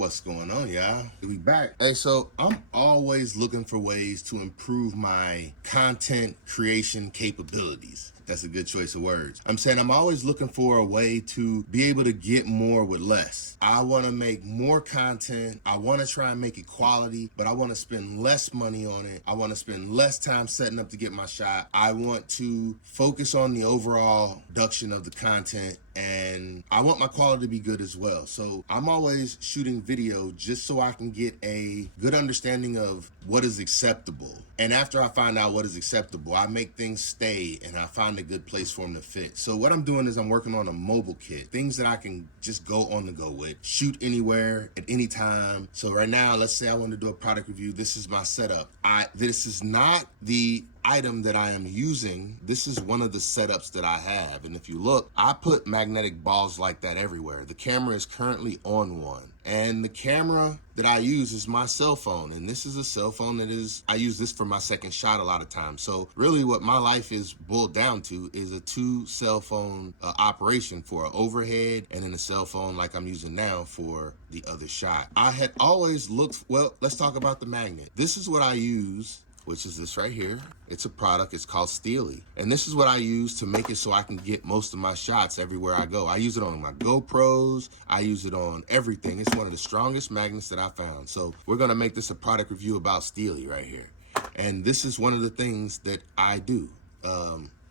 What's going on, y'all? We back. Hey, so I'm always looking for ways to improve my content creation capabilities. That's a good choice of words. I'm saying I'm always looking for a way to be able to get more with less. I want to make more content. I want to try and make it quality, but I want to spend less money on it. I want to spend less time setting up to get my shot. I want to focus on the overall production of the content, and I want my quality to be good as well. So I'm always shooting video just so I can get a good understanding of what is acceptable. And after I find out what is acceptable, I make things stay and I find a good place for them to fit. So what I'm doing is I'm working on a mobile kit, things that I can just go on the go with, shoot anywhere at any time. So right now, let's say I want to do a product review. This is my setup. This is not the item that I am using. This is one of the setups that I have. And if you look, I put magnetic balls like that everywhere. The camera is currently on one. And the camera that I use is my cell phone. And this is a cell phone that I use this for my second shot a lot of times. So really what my life is boiled down to is a 2 cell phone operation for an overhead and then a cell phone like I'm using now for the other shot. I had always looked, well, let's talk about the magnet. This is what I use, which is this right here. It's a product, it's called Steely. And this is what I use to make it so I can get most of my shots everywhere I go. I use it on my GoPros, I use it on everything. It's one of the strongest magnets that I found. So we're gonna make this a product review about Steely right here. And this is one of the things that I do.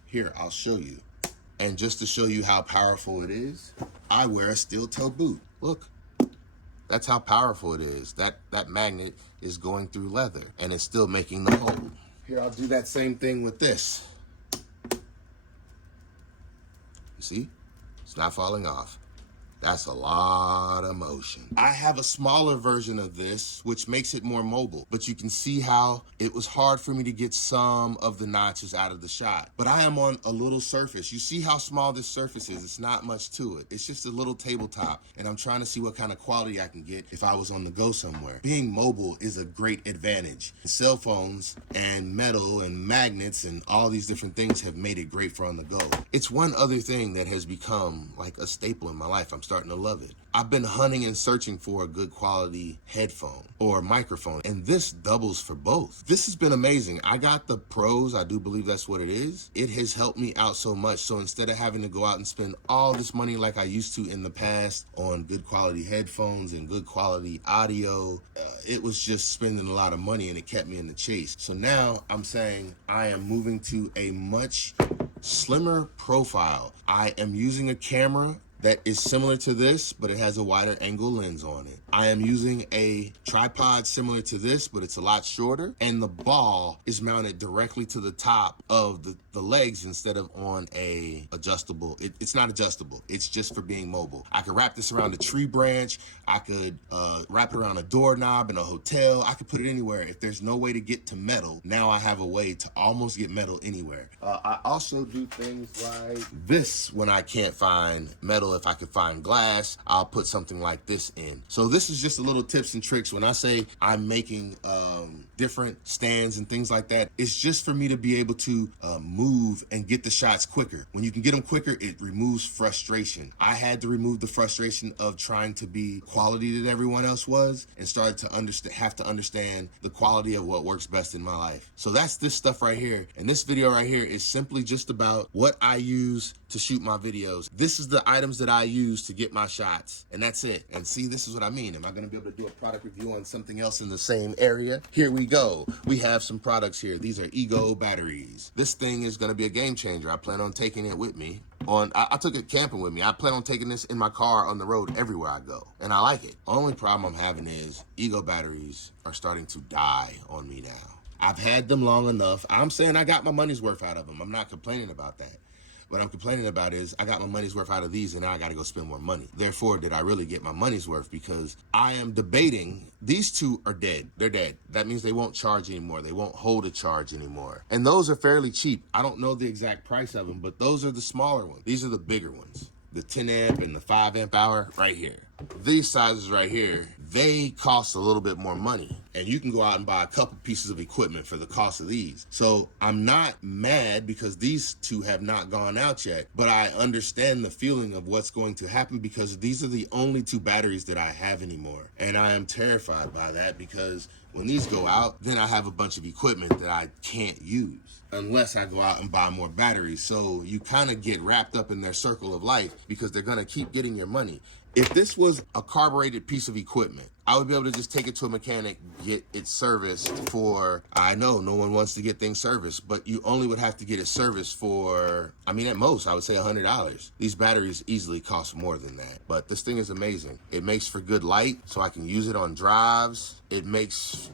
Here, I'll show you. And just to show you how powerful it is, I wear a steel toe boot. Look. That's how powerful it is. That magnet is going through leather and it's still making the hole. Here, I'll do that same thing with this. You see? It's not falling off. That's a lot of motion. I have a smaller version of this, which makes it more mobile, but you can see how it was hard for me to get some of the notches out of the shot. But I am on a little surface. You see how small this surface is. It's not much to it. It's just a little tabletop, and I'm trying to see what kind of quality I can get if I was on the go somewhere. Being mobile is a great advantage. Cell phones and metal and magnets and all these different things have made it great for on the go. It's one other thing that has become like a staple in my life. I'm starting to love it. I've been hunting and searching for a good quality headphone or microphone, and this doubles for both. This has been amazing. I got the Pros, I do believe that's what it is. It has helped me out so much. So instead of having to go out and spend all this money like I used to in the past on good quality headphones and good quality audio, it was just spending a lot of money and it kept me in the chase. So now I'm saying I am moving to a much slimmer profile. I am using a camera that is similar to this, but it has a wider angle lens on it. I am using a tripod similar to this, but it's a lot shorter. And the ball is mounted directly to the top of the legs instead of on a adjustable. It's not adjustable. It's just for being mobile. I could wrap this around a tree branch. I could wrap it around a doorknob in a hotel. I could put it anywhere. If there's no way to get to metal, now I have a way to almost get metal anywhere. I also do things like this when I can't find metal. If I could find glass, I'll put something like this in. So this is just a little tips and tricks. When I say I'm making different stands and things like that, it's just for me to be able to move and get the shots quicker. When you can get them quicker, it removes frustration. I had to remove the frustration of trying to be quality that everyone else was and started to have to understand the quality of what works best in my life. So that's this stuff right here. And this video right here is simply just about what I use to shoot my videos. This is the items that I use to get my shots, and that's it. And see, this is what I mean. Am I gonna be able to do a product review on something else in the same area? Here we go. We have some products here. These are Ego batteries. This thing is gonna be a game changer. I plan on taking it with me. I took it camping with me. I plan on taking this in my car on the road everywhere I go, and I like it. Only problem I'm having is Ego batteries are starting to die on me now. I've had them long enough. I'm saying I got my money's worth out of them. I'm not complaining about that. What I'm complaining about is I got my money's worth out of these and now I got to go spend more money. Therefore, did I really get my money's worth? Because I am debating, these two are dead. They're dead. That means they won't charge anymore. They won't hold a charge anymore. And those are fairly cheap. I don't know the exact price of them, but those are the smaller ones. These are the bigger ones. The 10 amp and the 5 amp hour right here. These sizes right here, they cost a little bit more money. And you can go out and buy a couple pieces of equipment for the cost of these. So I'm not mad because these two have not gone out yet, but I understand the feeling of what's going to happen because these are the only two batteries that I have anymore. And I am terrified by that because when these go out, then I have a bunch of equipment that I can't use unless I go out and buy more batteries. So you kind of get wrapped up in their circle of life because they're going to keep getting your money. If this was a carbureted piece of equipment, I would be able to just take it to a mechanic, get it serviced for, I know no one wants to get things serviced, but you only would have to get it serviced for, I mean, at most, I would say $100. These batteries easily cost more than that, but this thing is amazing. It makes for good light, so I can use it on drives. It makes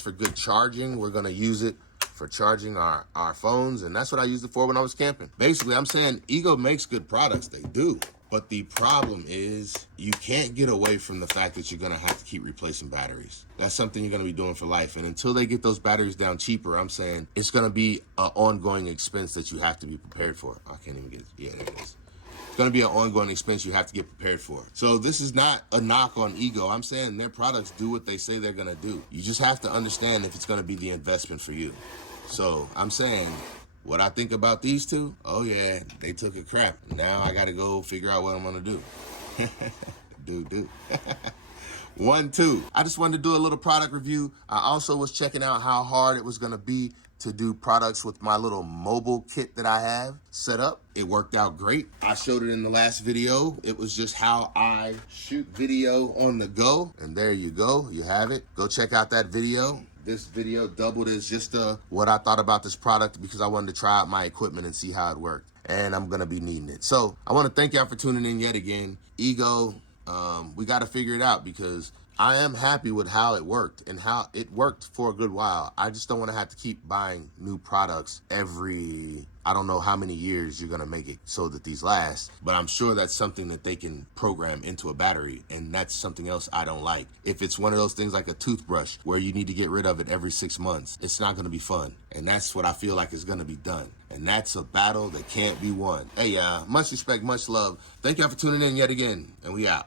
for good charging. We're gonna use it for charging our phones, and that's what I used it for when I was camping. Basically, I'm saying Ego makes good products, they do. But the problem is you can't get away from the fact that you're gonna have to keep replacing batteries. That's something you're gonna be doing for life. And until they get those batteries down cheaper, I'm saying it's gonna be an ongoing expense that you have to be prepared for. I can't even get it. Yeah, there it is. It's gonna be an ongoing expense you have to get prepared for. So this is not a knock on Ego. I'm saying their products do what they say they're gonna do. You just have to understand if it's gonna be the investment for you. So I'm saying, what I think about these two, oh yeah, they took a crap. Now I gotta go figure out what I'm gonna do. do. 1, 2. I just wanted to do a little product review. I also was checking out how hard it was gonna be to do products with my little mobile kit that I have set up. It worked out great. I showed it in the last video. It was just how I shoot video on the go. And there you go, you have it. Go check out that video. This video doubled as just what I thought about this product because I wanted to try out my equipment and see how it worked. And I'm gonna be needing it. So I wanna thank y'all for tuning in yet again. Ego, we gotta figure it out because I am happy with how it worked and how it worked for a good while. I just don't wanna have to keep buying new products every, I don't know how many years you're gonna make it so that these last, but I'm sure that's something that they can program into a battery, and that's something else I don't like. If it's one of those things like a toothbrush where you need to get rid of it every 6 months, it's not gonna be fun. And that's what I feel like is gonna be done. And that's a battle that can't be won. Hey, much respect, much love. Thank y'all for tuning in yet again, and we out.